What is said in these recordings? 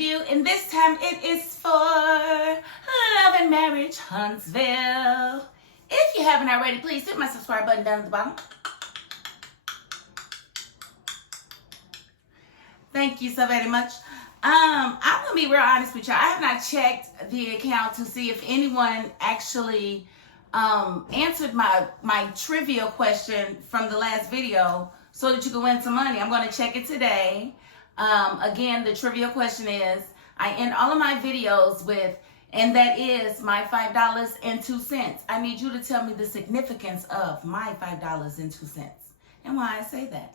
review, and this time it is for Love and Marriage Huntsville. If you haven't already, please hit my subscribe button down at the bottom. Thank you so very much. I'm gonna be real honest with you. I have not checked the account to see if anyone actually answered my trivia question from the last video so that you can win some money. I'm going to check it today. Again, the trivia question is, I end all of my videos with, and that is my $5.02. I need you to tell me the significance of my $5.02 and why I say that.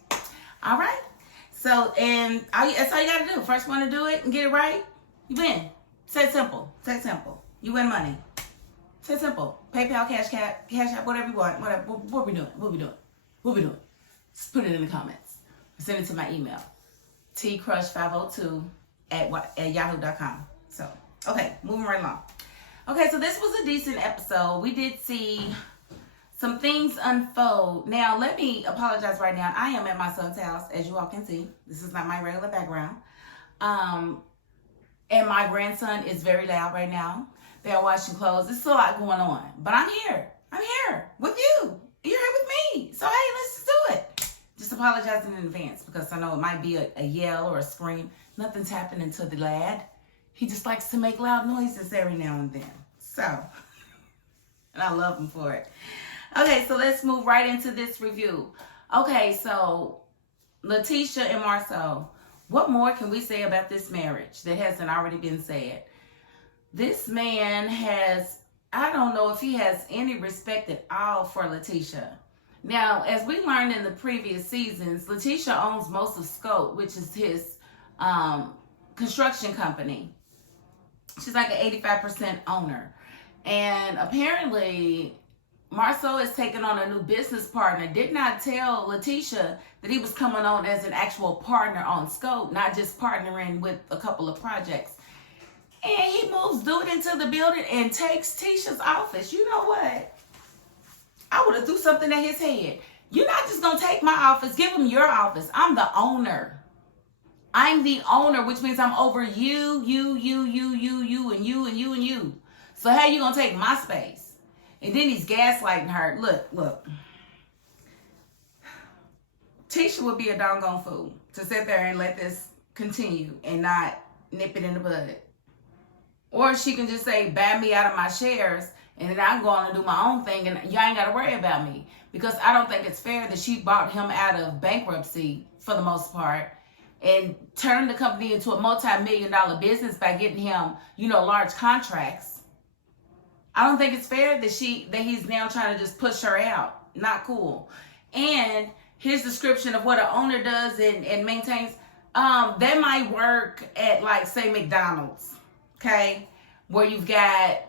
All right? So, and that's all you got to do. First one to do it and get it right, you win. Say simple. Say simple. You win money. Say simple. PayPal, Cash App, whatever you want. Whatever. What we doing? What we doing? What we doing? Just put it in the comments. Send it to my email. tcrush502@yahoo.com. So, okay, moving right along. Okay, so this was a decent episode. We did see some things unfold. Now, let me apologize right now. I am at my son's house, as you all can see. This is not my regular background. And my grandson is very loud right now. They are washing clothes. There's a lot going on. But I'm here. I'm here with you. You're here with me. So, hey, let's do it. Just apologizing in advance because I know it might be a yell or a scream. Nothing's happening to the lad. He just likes to make loud noises every now and then. So, and I love him for it. Okay, so let's move right into this review. Okay, so Latisha and Marcel, what more can we say about this marriage that hasn't already been said? This man has, I don't know if he has any respect at all for Latisha. Now, as we learned in the previous seasons, Latisha owns most of Scope, which is his construction company. She's like an 85% owner. And apparently, Marceau is taking on a new business partner. Did not tell Latisha that he was coming on as an actual partner on Scope, not just partnering with a couple of projects. And he moves dude into the building and takes Tisha's office. You know what? I would have threw something at his head. You're not just going to take my office. Give him your office. I'm the owner. I'm the owner, which means I'm over you, and you. So how you going to take my space? And then he's gaslighting her. Look. Tisha would be a doggone fool to sit there and let this continue and not nip it in the bud. Or she can just say, buy me out of my shares, and then I'm going to do my own thing, and y'all ain't got to worry about me. Because I don't think it's fair that she bought him out of bankruptcy, for the most part, and turned the company into a multi-million-dollar business by getting him, large contracts. I don't think it's fair that he's now trying to just push her out. Not cool. And his description of what an owner does and maintains, that might work at, like, say, McDonald's. Okay, where you've got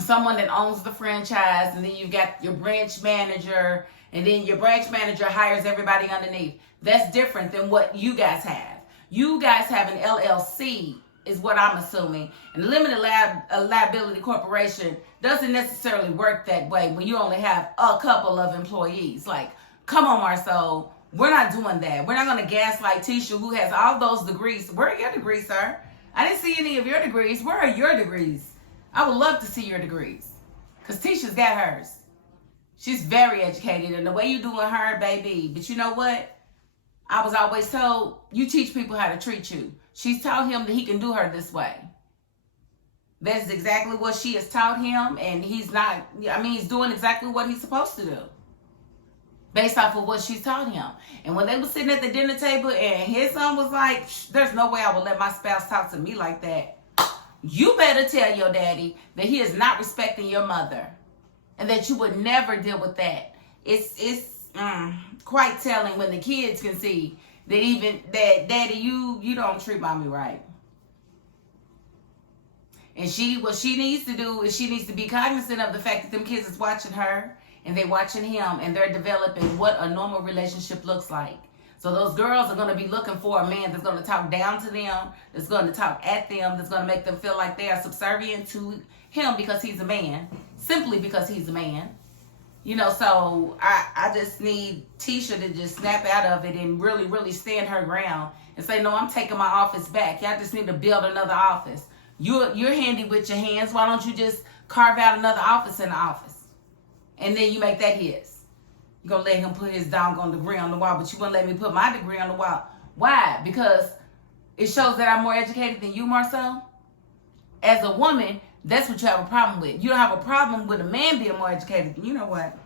someone that owns the franchise, and then you've got your branch manager, and then your branch manager hires everybody underneath. That's different than what you guys have. You guys have an LLC, is what I'm assuming. And a limited liability corporation doesn't necessarily work that way when you only have a couple of employees. Like, come on, Marceau, we're not doing that. We're not going to gaslight Tisha, who has all those degrees. Where are your degrees, sir? I didn't see any of your degrees. Where are your degrees? I would love to see your degrees. Because Tisha's got hers. She's very educated. And the way you doing her, baby. But you know what? I was always told, you teach people how to treat you. She's taught him that he can do her this way. That's exactly what she has taught him. And he's doing exactly what he's supposed to do. Based off of what she's taught him. And when they were sitting at the dinner table and his son was like, there's no way I would let my spouse talk to me like that. You better tell your daddy that he is not respecting your mother. And that you would never deal with that. It's quite telling when the kids can see that daddy, you don't treat mommy right. And what she needs to do is she needs to be cognizant of the fact that them kids is watching her. And they're watching him, and they're developing what a normal relationship looks like. So those girls are going to be looking for a man that's going to talk down to them, that's going to talk at them, that's going to make them feel like they are subservient to him because he's a man, simply because he's a man. So I just need Tisha to just snap out of it and really, really stand her ground and say, no, I'm taking my office back. Y'all just need to build another office. You're handy with your hands. Why don't you just carve out another office in the office? And then you make that his. You're going to let him put his doggone degree on the wall, but you wouldn't let me put my degree on the wall. Why? Because it shows that I'm more educated than you, Marcel. As a woman, that's what you have a problem with. You don't have a problem with a man being more educated. You know what?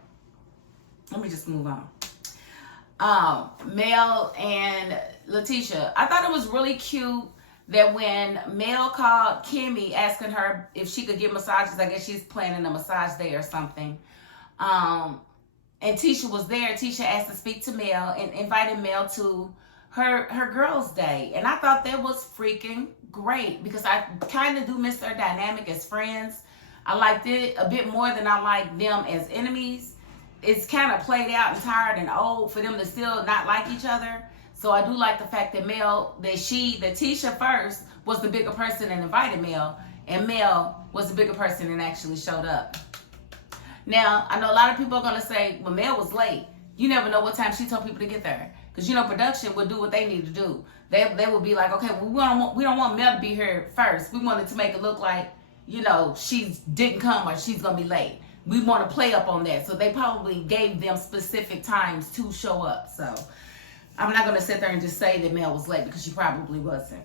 Let me just move on. Mel and Latisha. I thought it was really cute that when Mel called Kimmy asking her if she could get massages, I guess she's planning a massage day or something. And Tisha was there. Tisha asked to speak to Mel and invited Mel to her girls' day. And I thought that was freaking great because I kind of do miss their dynamic as friends. I liked it a bit more than I like them as enemies. It's kind of played out and tired and old for them to still not like each other. So I do like the fact that Tisha first was the bigger person and invited Mel, and Mel was the bigger person and actually showed up. Now, I know a lot of people are going to say, well, Mel was late. You never know what time she told people to get there. Because, production will do what they need to do. They will be like, okay, well, we don't want Mel to be here first. We wanted to make it look like, she didn't come or she's going to be late. We want to play up on that. So they probably gave them specific times to show up. So I'm not going to sit there and just say that Mel was late because she probably wasn't.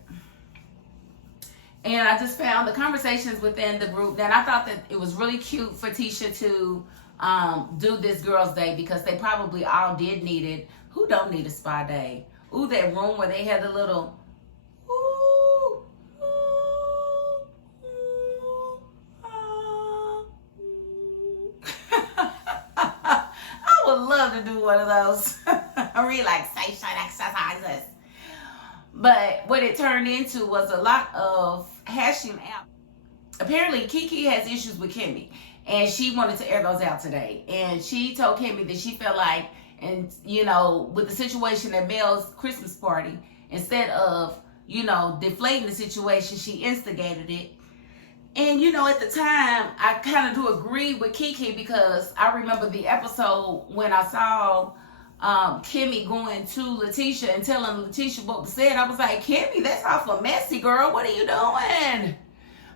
And I just found the conversations within the group that I thought that it was really cute for Tisha to do this girls' day because they probably all did need it. Who don't need a spa day? Ooh, that room where they had the little I would love to do one of those relaxation exercises. But what it turned into was a lot of hashing out. Apparently, Kiki has issues with Kimmy, and she wanted to air those out today. And she told Kimmy that she felt like, and with the situation at Mel's Christmas party, instead of, deflating the situation, she instigated it. And, at the time, I kind of do agree with Kiki because I remember the episode when I saw Kimmy going to Latisha and telling Latisha what was said. I was like, Kimmy, that's awful messy, girl. What are you doing?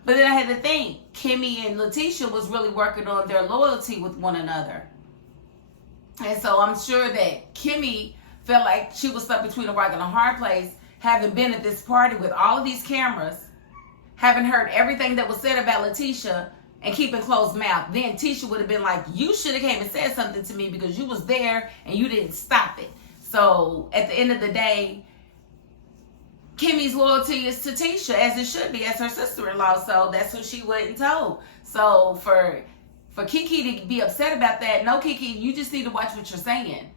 But then I had to think, Kimmy and Latisha was really working on their loyalty with one another. And so I'm sure that Kimmy felt like she was stuck between a rock and a hard place, having been at this party with all of these cameras, having heard everything that was said about Latisha and keeping closed mouth. Then Tisha would have been like, you should have came and said something to me because you was there and you didn't stop it. So at the end of the day, Kimmy's loyalty is to Tisha, as it should be, as her sister-in-law. So that's who she went and told. So for Kiki to be upset about that, no, Kiki, you just need to watch what you're saying.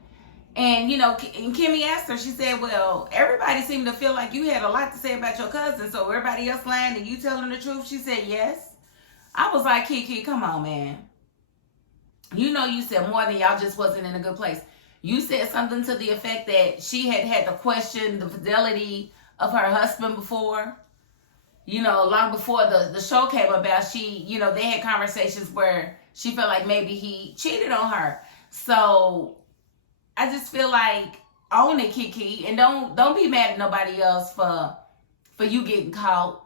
And, and Kimmy asked her, she said, well, everybody seemed to feel like you had a lot to say about your cousin, so everybody else lying and you telling the truth? She said, yes. I was like, Kiki, come on, man. You said more than y'all just wasn't in a good place. You said something to the effect that she had to question the fidelity of her husband before. Long before the show came about, they had conversations where she felt like maybe he cheated on her. So I just feel like own it, Kiki, and don't be mad at nobody else for you getting caught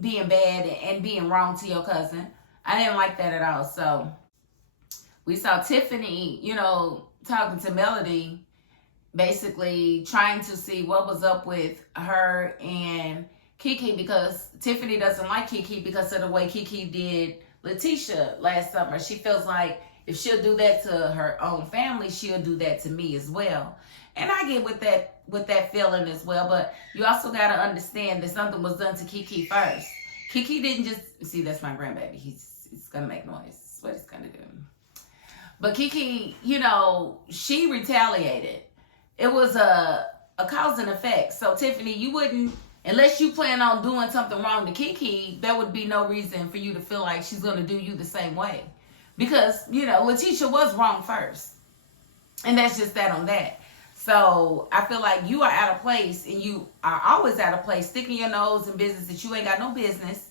being bad and being wrong to your cousin. I didn't like that at all. So we saw Tiffany, talking to Melody, basically trying to see what was up with her and Kiki, because Tiffany doesn't like Kiki because of the way Kiki did Latisha last summer. She feels like if she'll do that to her own family, she'll do that to me as well. And I get with that feeling as well, but you also got to understand that something was done to Kiki first. Kiki didn't just, see, that's my grandbaby. He's going to make noise. That's what he's going to do. But Kiki, she retaliated. It was a cause and effect. So Tiffany, you wouldn't, unless you plan on doing something wrong to Kiki, there would be no reason for you to feel like she's going to do you the same way. Because, Latisha was wrong first. And that's just that on that. So I feel like you are out of place, and you are always out of place, sticking your nose in business that you ain't got no business,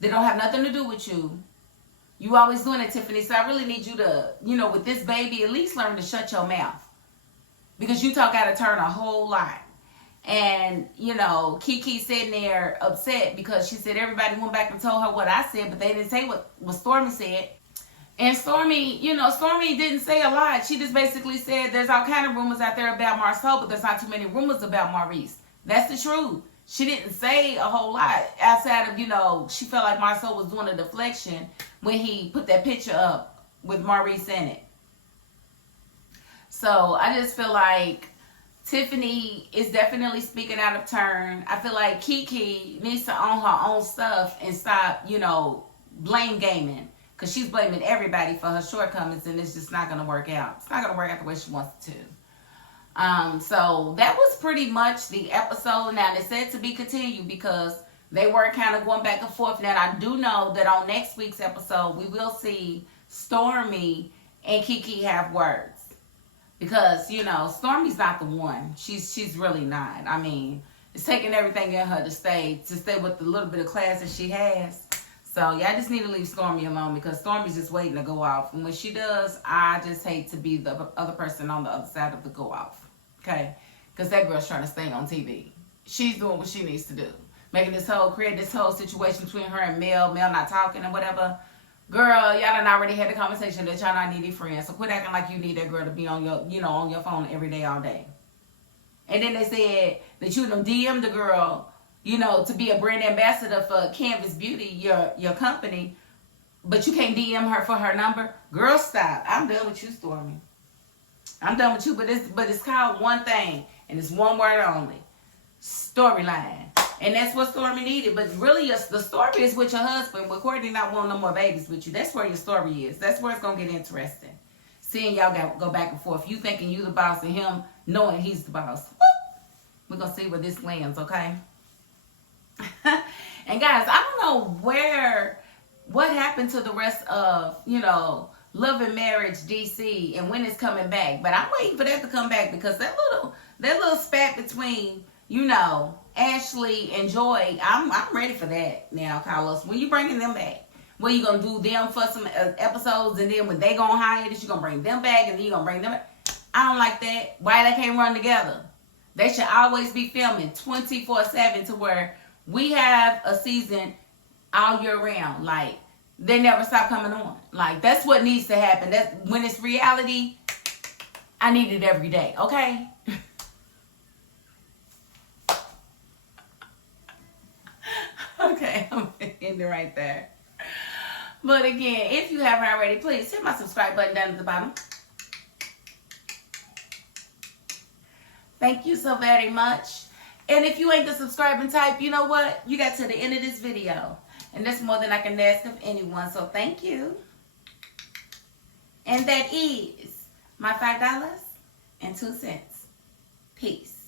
that don't have nothing to do with you. You always doing it, Tiffany. So I really need you to, with this baby, at least learn to shut your mouth. Because you talk out of turn a whole lot. And, Kiki sitting there upset because she said everybody went back and told her what I said, but they didn't say what Stormy said. And Stormy, Stormy didn't say a lot. She just basically said there's all kind of rumors out there about Marcel, but there's not too many rumors about Maurice. That's the truth. She didn't say a whole lot outside of, she felt like Marcel was doing a deflection when he put that picture up with Maurice in it. So I just feel like Tiffany is definitely speaking out of turn. I feel like Kiki needs to own her own stuff and stop, blame gaming. Because she's blaming everybody for her shortcomings, and it's just not going to work out. It's not going to work out the way she wants it to. So that was pretty much the episode. Now, they said to be continued because they were kind of going back and forth. Now, I do know that on next week's episode, we will see Stormy and Kiki have words. Because, Stormy's not the one. She's really not. I mean, it's taking everything in her to stay with the little bit of class that she has. So, yeah, I just need to leave Stormy alone because Stormy's just waiting to go off. And when she does, I just hate to be the other person on the other side of the go off. Okay? Because that girl's trying to stay on TV. She's doing what she needs to do. Create this whole situation between her and Mel not talking and whatever. Girl, y'all done already had the conversation that y'all not needy friends. So quit acting like you need that girl to be on your, on your phone every day, all day. And then they said that you done DM the girl, to be a brand ambassador for Canvas Beauty, your company, but you can't DM her for her number. Girl, stop. I'm done with you, Stormy. I'm done with you, but it's called one thing, and it's one word only. Storyline. And that's what Stormy needed. But really, the story is with your husband. With Courtney not wanting no more babies with you. That's where your story is. That's where it's going to get interesting. Seeing y'all go back and forth. You thinking you the boss and him knowing he's the boss. Woo! We're going to see where this lands, okay? And guys, I don't know what happened to the rest of, Love and Marriage DC and when it's coming back. But I'm waiting for that to come back because that little spat between, Ashley and Joy, I'm ready for that now, Carlos. When you bringing them back? When you going to do them for some episodes and then when they going to hire this, you going to bring them back and then you going to bring them back? I don't like that. Why they can't run together? They should always be filming 24/7 to where we have a season all year round. Like, they never stop coming on. Like, that's what needs to happen. That's when it's reality, I need it every day, okay? Okay, I'm going to end it right there. But again, if you haven't already, please hit my subscribe button down at the bottom. Thank you so very much. And if you ain't the subscribing type, you know what? You got to the end of this video. And that's more than I can ask of anyone. So thank you. And that is my $5.02. Peace.